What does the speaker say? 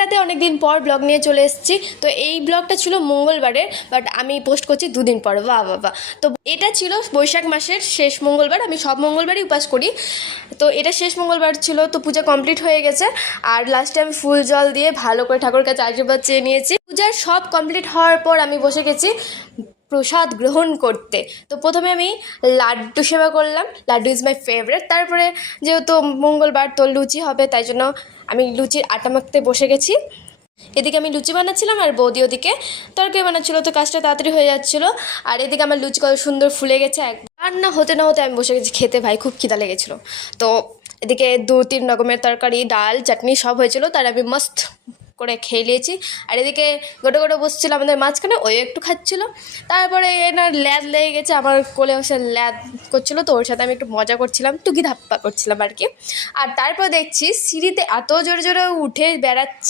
রাতে অনেক দিন পর ব্লগ নিয়ে চলে এসেছি। তো এই ব্লগটা ছিল মঙ্গলবারের, বাট আমি পোস্ট করছি দুদিন পর। বাহ বাহ বাহ। তো এটা ছিল বৈশাখ মাসের শেষ মঙ্গলবার। আমি সব মঙ্গলবারই উপাস করি, তো এটা শেষ মঙ্গলবার ছিল। তো পূজা কমপ্লিট হয়ে গেছে, আর লাস্টে আমি ফুল জল দিয়ে ভালো করে ঠাকুরের কাছে আশীর্বাদ চেয়ে নিয়েছি। পূজার সব কমপ্লিট হওয়ার পর আমি বসে গেছি প্রসাদ গ্রহণ করতে। তো প্রথমে আমি লাড্ডু সেবা করলাম, লাড্ডু ইজ মাই ফেভারিট। তারপরে যেহেতু মঙ্গলবার তো লুচি হবে, তাই জন্য আমি লুচির আটা মাখতে বসে গেছি। এদিকে আমি লুচি বানাচ্ছিলাম আর বৌদি ওদিকে তরকারি বানাচ্ছিলো, তো কাজটা তাড়াতাড়ি হয়ে যাচ্ছিলো। আর এদিকে আমার লুচি কত সুন্দর ফুলে গেছে। রান্না হতে না হতে আমি বসে গেছি খেতে। ভাই খুব খিদা লেগেছিলো। তো এদিকে 2-3 রকমের তরকারি, ডাল, চাটনি সব হয়েছিল, তার আমি মস্ত করে খেয়ে নিয়েছি। আর এদিকে গোটো গোটো বসছিল আমাদের মাঝখানে, ওই একটু খাচ্ছিলো। তারপরে এনার ল্যাদ লেগে গেছে, আমার কোলে বসে ল্যাদ করছিলো, তো ওর সাথে আমি একটু মজা করছিলাম, টুকি ধাপ্পা করছিলাম আর কি। আর তারপর দেখছি সিঁড়িতে এত জোরে জোরে উঠে বেড়াচ্ছে।